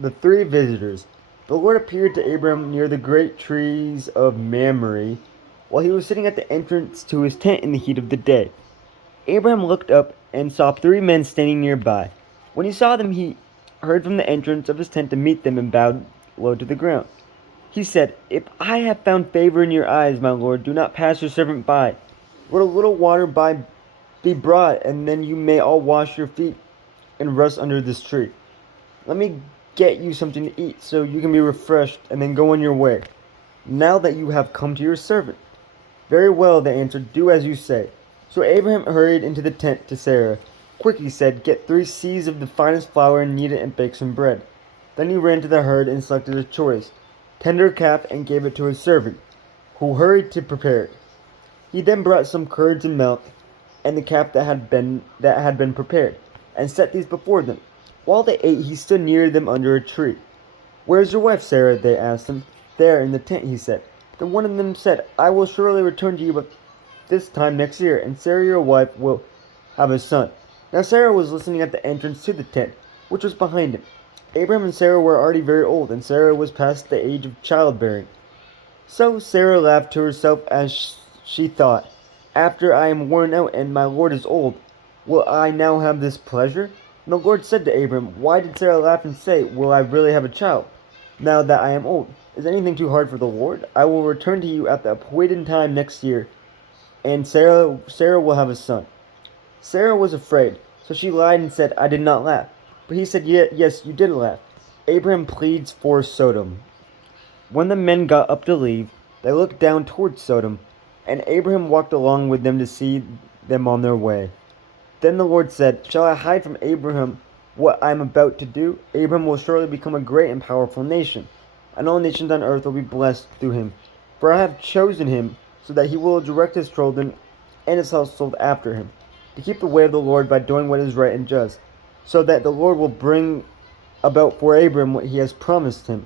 The three visitors. The Lord appeared to Abram near the great trees of Mamre, while he was sitting at the entrance to his tent in the heat of the day. Abraham looked up and saw three men standing nearby. When he saw them, he heard from the entrance of his tent to meet them and bowed low to the ground. He said, "If I have found favor in your eyes, my lord, do not pass your servant by. Let a little water be brought, and then you may all wash your feet and rest under this tree. Let me get you something to eat so you can be refreshed, and then go on your way, now that you have come to your servant." "Very well," they answered, "do as you say." So Abraham hurried into the tent to Sarah. "Quick," he said, "get 3 seahs of the finest flour and knead it and bake some bread." Then he ran to the herd and selected a choice, tender calf and gave it to his servant, who hurried to prepare it. He then brought some curds and milk and the calf that had been prepared, and set these before them. While they ate, he stood near them under a tree. "Where is your wife, Sarah?" they asked him. "There, in the tent," he said. Then one of them said, "I will surely return to you but this time next year, and Sarah your wife will have a son." Now Sarah was listening at the entrance to the tent, which was behind him. Abraham and Sarah were already very old, and Sarah was past the age of childbearing. So Sarah laughed to herself as she thought, "After I am worn out and my Lord is old, will I now have this pleasure?" And the Lord said to Abram, "Why did Sarah laugh and say, 'Will I really have a child, now that I am old?' Is anything too hard for the Lord? I will return to you at the appointed time next year, and Sarah will have a son." Sarah was afraid, so she lied and said, "I did not laugh." But he said, "Yes, you did laugh." Abraham pleads for Sodom. When the men got up to leave, they looked down towards Sodom, and Abraham walked along with them to see them on their way. Then the Lord said, "Shall I hide from Abraham what I am about to do? Abraham will surely become a great and powerful nation, and all nations on earth will be blessed through him. For I have chosen him so that he will direct his children and his household after him, to keep the way of the Lord by doing what is right and just, so that the Lord will bring about for Abraham what he has promised him."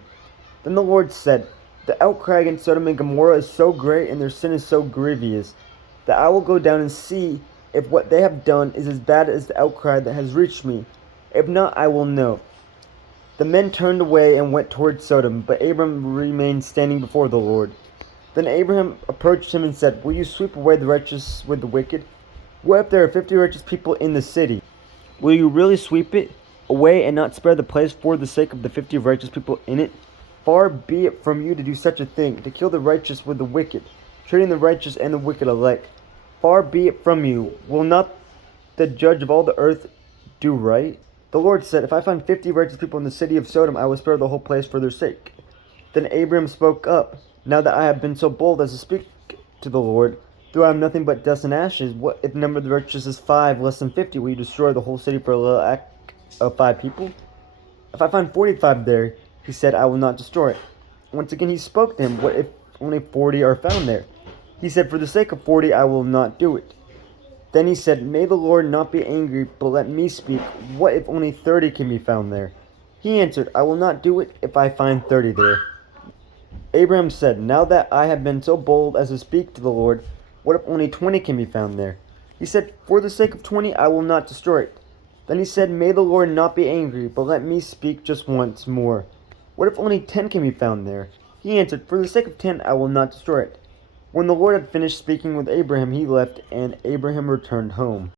Then the Lord said, "The outcry against Sodom and Gomorrah is so great and their sin is so grievous, that I will go down and see if what they have done is as bad as the outcry that has reached me. If not, I will know." The men turned away and went toward Sodom, but Abraham remained standing before the Lord. Then Abraham approached him and said, "Will you sweep away the righteous with the wicked? What if there are 50 righteous people in the city? Will you really sweep it away and not spare the place for the sake of the 50 righteous people in it? Far be it from you to do such a thing, to kill the righteous with the wicked, treating the righteous and the wicked alike. Far be it from you. Will not the judge of all the earth do right?" The Lord said, "If I find 50 righteous people in the city of Sodom, I will spare the whole place for their sake." Then Abraham spoke up, "Now that I have been so bold as to speak to the Lord, though I am nothing but dust and ashes, what if the number of the righteous is 5 less than 50? Will you destroy the whole city for a little act of 5 people? If I find 45 there," he said, "I will not destroy it." Once again he spoke to him, "What if only 40 are found there?" He said, "For the sake of 40 I will not do it." Then he said, "May the Lord not be angry, but let me speak. What if only 30 can be found there?" He answered, "I will not do it if I find 30 there." Abraham said, "Now that I have been so bold as to speak to the Lord, what if only 20 can be found there?" He said, "For the sake of 20 I will not destroy it." Then he said, "May the Lord not be angry, but let me speak just once more. What if only 10 can be found there?" He answered, "For the sake of 10 I will not destroy it." When the Lord had finished speaking with Abraham, he left, and Abraham returned home.